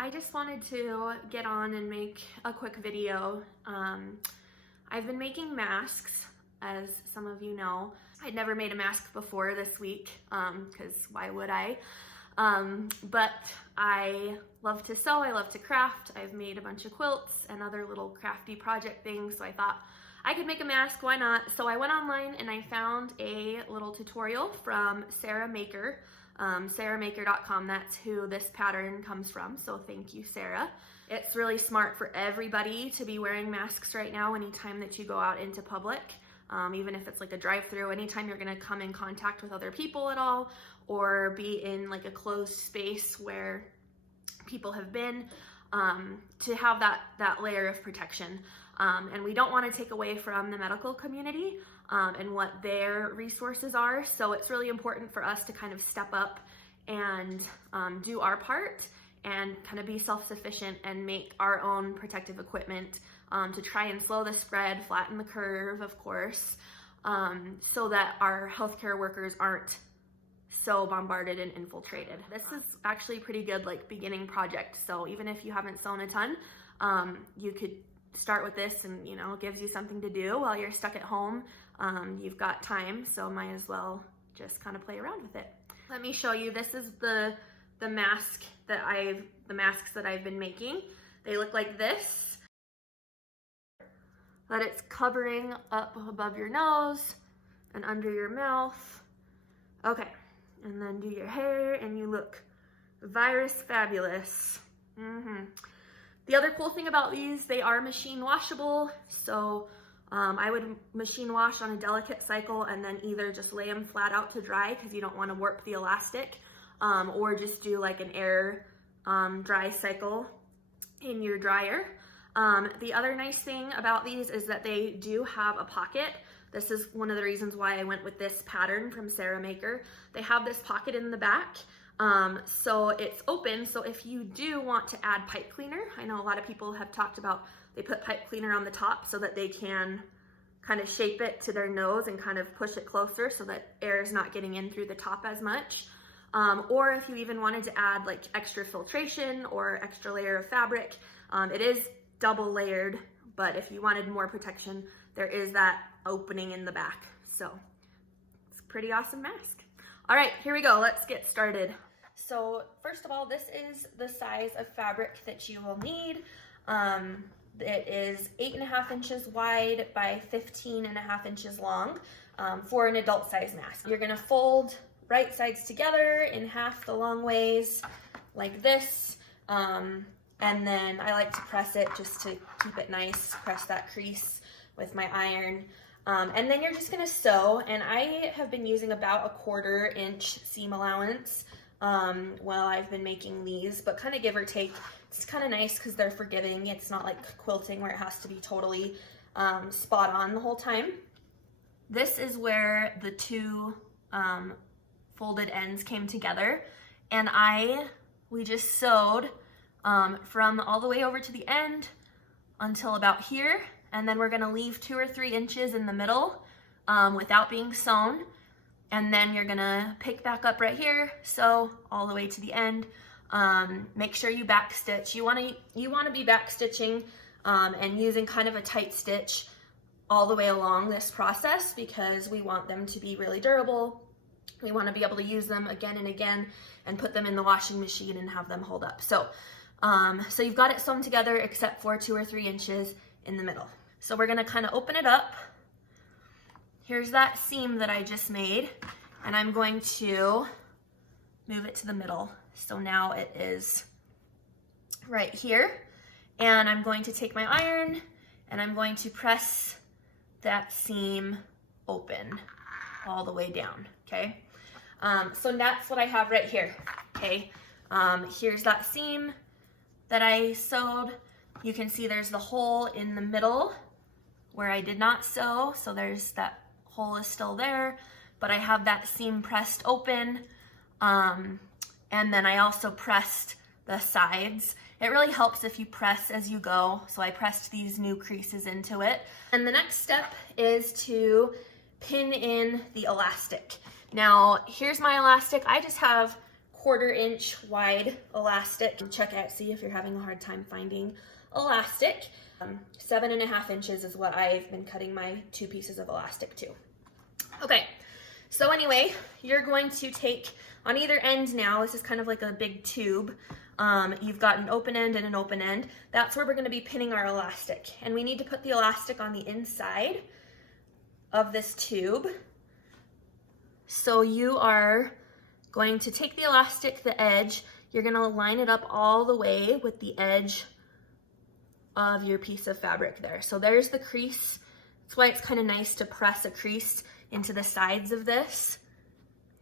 I just wanted to get on and make a quick video. I've been making masks, as some of you know. I'd never made a mask before this week, because why would I? But I love to sew, I love to craft. I've made a bunch of quilts and other little crafty project things, so I thought I could make a mask, why not? So I went online and I found a little tutorial from Sarah Maker. SarahMaker.com, that's who this pattern comes from, so thank you, Sarah. It's really smart for everybody to be wearing masks right now anytime that you go out into public, even if it's like a drive-through, anytime you're gonna come in contact with other people at all, or be in like a closed space where people have been, to have that layer of protection. And we don't want to take away from the medical community and what their resources are. So it's really important for us to kind of step up and do our part and kind of be self-sufficient and make our own protective equipment to try and slow the spread, flatten the curve, of course, so that our healthcare workers aren't so bombarded and infiltrated. This is actually a pretty good like beginning project. So even if you haven't sewn a ton, you could start with this, and you know, it gives you something to do while you're stuck at home. You've got time, so might as well just kind of play around with it. Let me show you. This is the masks that I've been making. They look like this, but it's covering up above your nose and under your mouth. Okay, and then do your hair and you look virus fabulous. The other cool thing about these, they are machine washable. So I would machine wash on a delicate cycle and then either just lay them flat out to dry because you don't want to warp the elastic, or just do like an air dry cycle in your dryer. The other nice thing about these is that they do have a pocket. This is one of the reasons why I went with this pattern from Sarah Maker. They have this pocket in the back. So it's open, so if you do want to add pipe cleaner, I know a lot of people have talked about they put pipe cleaner on the top so that they can kind of shape it to their nose and kind of push it closer so that air is not getting in through the top as much. Or if you even wanted to add like extra filtration or extra layer of fabric, it is double layered, but if you wanted more protection, there is that opening in the back. So it's a pretty awesome mask. All right, here we go, let's get started. So first of all, this is the size of fabric that you will need. It is 8.5 inches wide by 15.5 inches long for an adult size mask. You're gonna fold right sides together in half the long ways like this. And then I like to press it just to keep it nice, press that crease with my iron. And then you're just gonna sew, and I have been using about 1/4 inch seam allowance while I've been making these, but kind of give or take. It's kind of nice because they're forgiving. It's not like quilting where it has to be totally spot on the whole time. This is where the two folded ends came together, and we just sewed from all the way over to the end until about here. And then we're gonna leave 2 or 3 inches in the middle without being sewn. And then you're gonna pick back up right here, sew all the way to the end. Make sure you back stitch. You wanna be back stitching and using kind of a tight stitch all the way along this process because we want them to be really durable. We wanna be able to use them again and again and put them in the washing machine and have them hold up. So you've got it sewn together except for 2 or 3 inches in the middle. So we're gonna kind of open it up. Here's that seam that I just made, and I'm going to move it to the middle. So now it is right here, and I'm going to take my iron and I'm going to press that seam open all the way down, okay? So that's what I have right here, okay? Here's that seam that I sewed. You can see there's the hole in the middle where I did not sew, so there's that hole is still there, but I have that seam pressed open, and then I also pressed the sides. It really helps if you press as you go, so I pressed these new creases into it. And the next step is to pin in the elastic. Now, here's my elastic. I just have 1/4 inch wide elastic. Check out, see if you're having a hard time finding elastic. 7.5 inches is what I've been cutting my 2 pieces of elastic to. Okay, so anyway, you're going to take on either end now, this is kind of like a big tube. You've got an open end and an open end. That's where we're gonna be pinning our elastic. And we need to put the elastic on the inside of this tube. So you are going to take the elastic, the edge, you're gonna line it up all the way with the edge of your piece of fabric there. So there's the crease. That's why it's kind of nice to press a crease into the sides of this,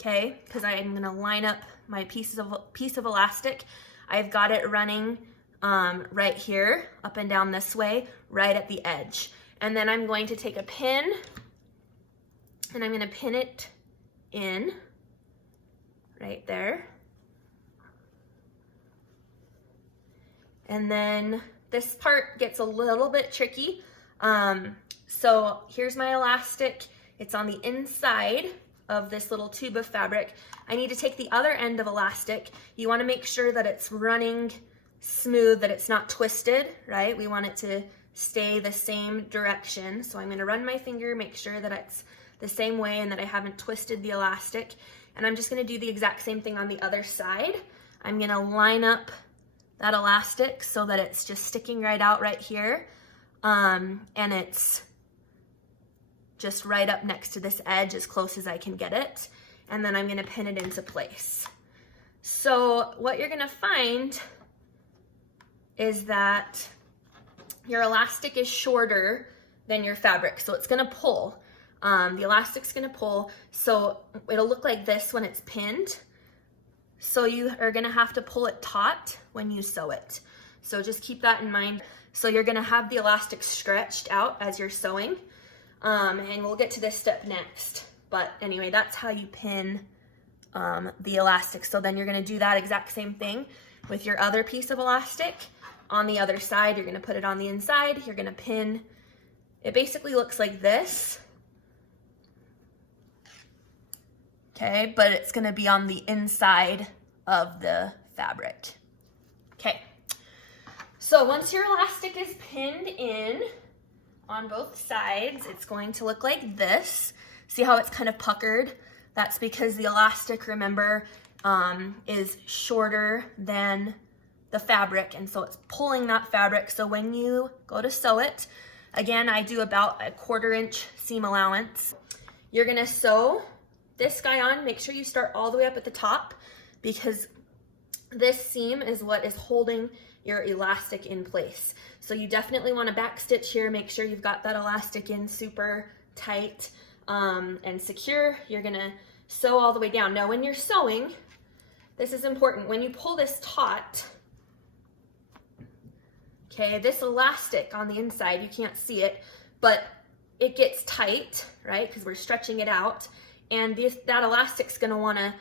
okay? Because I'm gonna line up my piece of elastic. I've got it running right here, up and down this way, right at the edge. And then I'm going to take a pin and I'm gonna pin it in right there. And then this part gets a little bit tricky. So here's my elastic. It's on the inside of this little tube of fabric. I need to take the other end of elastic. You wanna make sure that it's running smooth, that it's not twisted, right? We want it to stay the same direction. So I'm gonna run my finger, make sure that it's the same way and that I haven't twisted the elastic. And I'm just gonna do the exact same thing on the other side. I'm gonna line up that elastic so that it's just sticking right out right here. And it's just right up next to this edge as close as I can get it. And then I'm gonna pin it into place. So what you're gonna find is that your elastic is shorter than your fabric, so it's gonna pull. The elastic's gonna pull, so it'll look like this when it's pinned. So you are gonna have to pull it taut when you sew it. So just keep that in mind. So you're gonna have the elastic stretched out as you're sewing, and we'll get to this step next. But anyway, that's how you pin the elastic. So then you're gonna do that exact same thing with your other piece of elastic. On the other side, you're gonna put it on the inside, you're gonna pin. It basically looks like this. Okay, but it's gonna be on the inside of the fabric. Okay, so once your elastic is pinned in on both sides, it's going to look like this. See how it's kind of puckered? That's because the elastic, remember, is shorter than the fabric, and so it's pulling that fabric. So when you go to sew it, again, I do about a 1/4 inch seam allowance. You're gonna sew this guy on. Make sure you start all the way up at the top, because this seam is what is holding your elastic in place. So you definitely want to back stitch here. Make sure you've got that elastic in super tight and secure. You're gonna sew all the way down. Now when you're sewing, this is important. When you pull this taut, okay, this elastic on the inside, you can't see it, but it gets tight, right? Because we're stretching it out. And that elastic's gonna wanna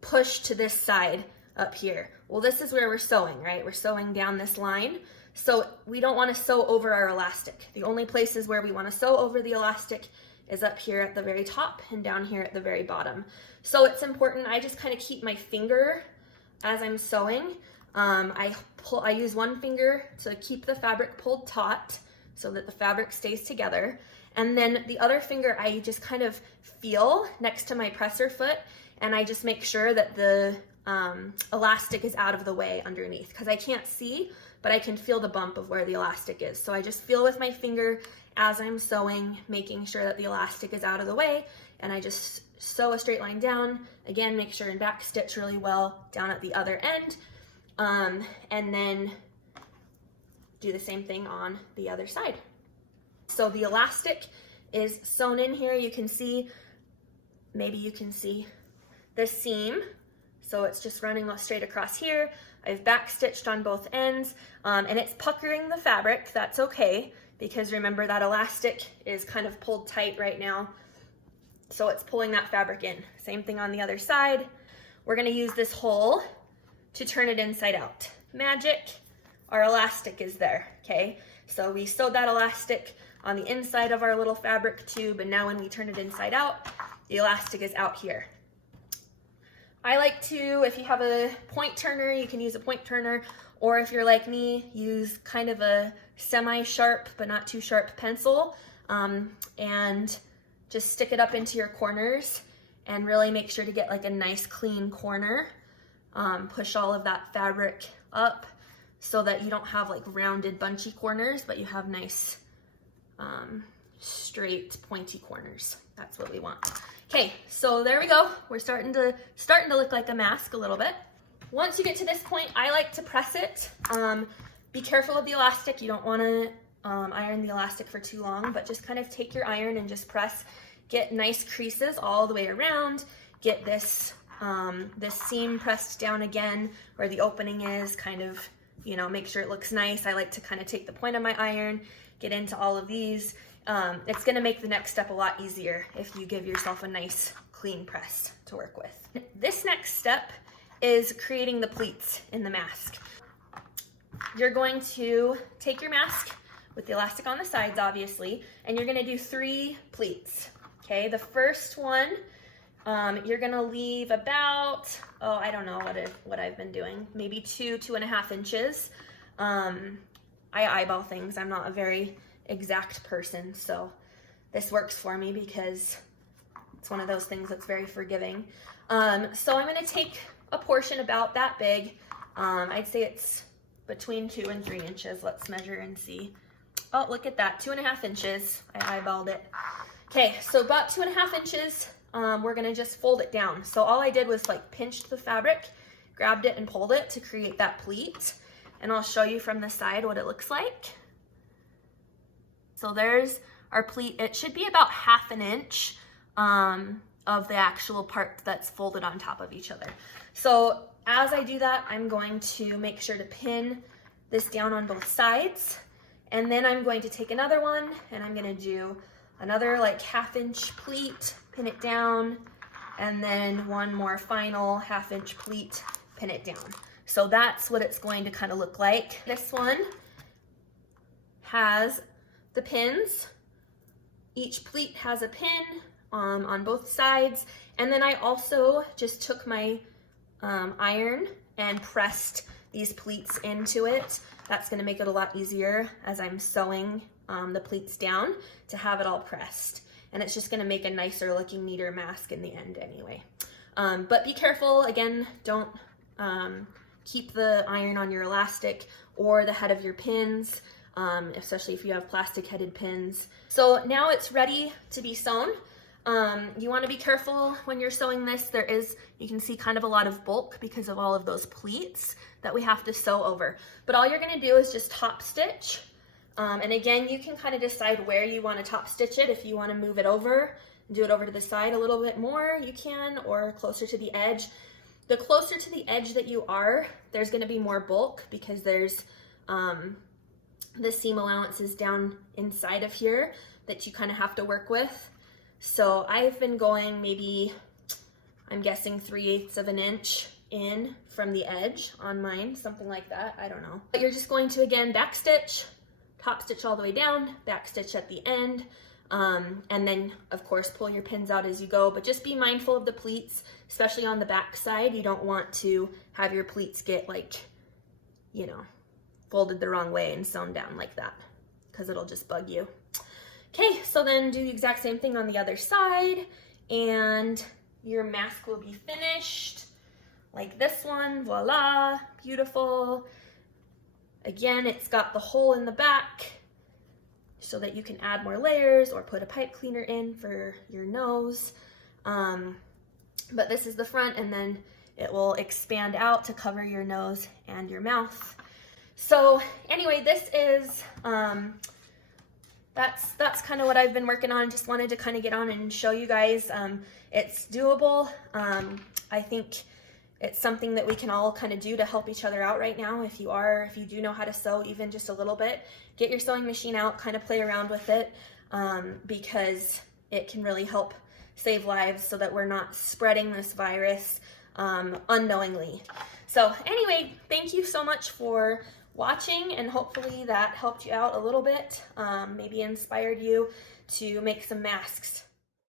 push to this side up here. Well, this is where we're sewing, right? We're sewing down this line. So we don't wanna sew over our elastic. The only places where we wanna sew over the elastic is up here at the very top and down here at the very bottom. So it's important, I just kind of keep my finger as I'm sewing. I use one finger to keep the fabric pulled taut so that the fabric stays together. And then the other finger, I just kind of feel next to my presser foot, and I just make sure that the elastic is out of the way underneath, because I can't see, but I can feel the bump of where the elastic is. So I just feel with my finger as I'm sewing, making sure that the elastic is out of the way, and I just sew a straight line down. Again, make sure and back stitch really well down at the other end, and then do the same thing on the other side. So the elastic is sewn in here. You can see, maybe you can see the seam. So it's just running straight across here. I've back stitched on both ends, and it's puckering the fabric. That's okay, because remember that elastic is kind of pulled tight right now. So it's pulling that fabric in. Same thing on the other side. We're gonna use this hole to turn it inside out. Magic, our elastic is there, okay? So we sewed that elastic on the inside of our little fabric tube, and now when we turn it inside out, the elastic is out here. I like to, if you have a point turner, you can use a point turner, or if you're like me, use kind of a semi-sharp but not too sharp pencil, and just stick it up into your corners and really make sure to get like a nice clean corner. Push all of that fabric up so that you don't have like rounded bunchy corners, but you have nice straight pointy corners. That's what we want. Okay, so there we go. We're starting to look like a mask a little bit. Once you get to this point, I like to press it. Be careful of the elastic. You don't want to iron the elastic for too long, but just kind of take your iron and just press. Get nice creases all the way around. Get this this seam pressed down again where the opening is, kind of, you know, make sure it looks nice. I like to kind of take the point of my iron, get into all of these. It's gonna make the next step a lot easier if you give yourself a nice clean press to work with. This next step is creating the pleats in the mask. You're going to take your mask with the elastic on the sides, obviously, and you're gonna do 3 pleats. Okay, the first one, you're gonna leave about, I don't know what I've been doing, maybe 2.5 inches. I eyeball things. I'm not a very exact person, so this works for me because it's one of those things that's very forgiving. So I'm gonna take a portion about that big. I'd say it's between 2 and 3 inches. Let's measure and see. Oh, look at that, 2.5 inches. I eyeballed it. Okay, so about 2.5 inches, we're gonna just fold it down. So all I did was like pinched the fabric, grabbed it and pulled it to create that pleat. And I'll show you from the side what it looks like. So there's our pleat. It should be about 1/2 inch of the actual part that's folded on top of each other. So as I do that, I'm going to make sure to pin this down on both sides. And then I'm going to take another one and I'm gonna do another like 1/2 inch pleat, pin it down, and then one more final 1/2 inch pleat, pin it down. So that's what it's going to kind of look like. This one has the pins. Each pleat has a pin on both sides. And then I also just took my iron and pressed these pleats into it. That's gonna make it a lot easier as I'm sewing the pleats down to have it all pressed. And it's just gonna make a nicer looking, neater mask in the end anyway. But be careful, again, don't keep the iron on your elastic or the head of your pins, especially if you have plastic headed pins. So now it's ready to be sewn. You want to be careful when you're sewing this. You can see kind of a lot of bulk because of all of those pleats that we have to sew over. But all you're going to do is just top stitch. And again, you can kind of decide where you want to top stitch it. If you want to move it over, do it over to the side a little bit more, you can, or closer to the edge. The closer to the edge that you are, there's going to be more bulk because there's the seam allowances down inside of here that you kind of have to work with. So I've been going maybe, I'm guessing 3/8 of an inch in from the edge on mine, something like that, I don't know. But you're just going to, again, back stitch, top stitch all the way down, back stitch at the end, and then of course pull your pins out as you go, but just be mindful of the pleats, especially on the back side. You don't want to have your pleats get like, you know, folded the wrong way and sewn down like that, because it'll just bug you. Okay, so then do the exact same thing on the other side, and your mask will be finished like this one. Voila, beautiful. Again, it's got the hole in the back so that you can add more layers or put a pipe cleaner in for your nose. But this is the front, and then it will expand out to cover your nose and your mouth. So anyway, this is, that's kind of what I've been working on. Just wanted to kind of get on and show you guys. It's doable. I think it's something that we can all kind of do to help each other out right now. If you do know how to sew even just a little bit, get your sewing machine out, kind of play around with it, because it can really help save lives so that we're not spreading this virus unknowingly. So anyway, thank you so much for watching, and hopefully that helped you out a little bit, maybe inspired you to make some masks.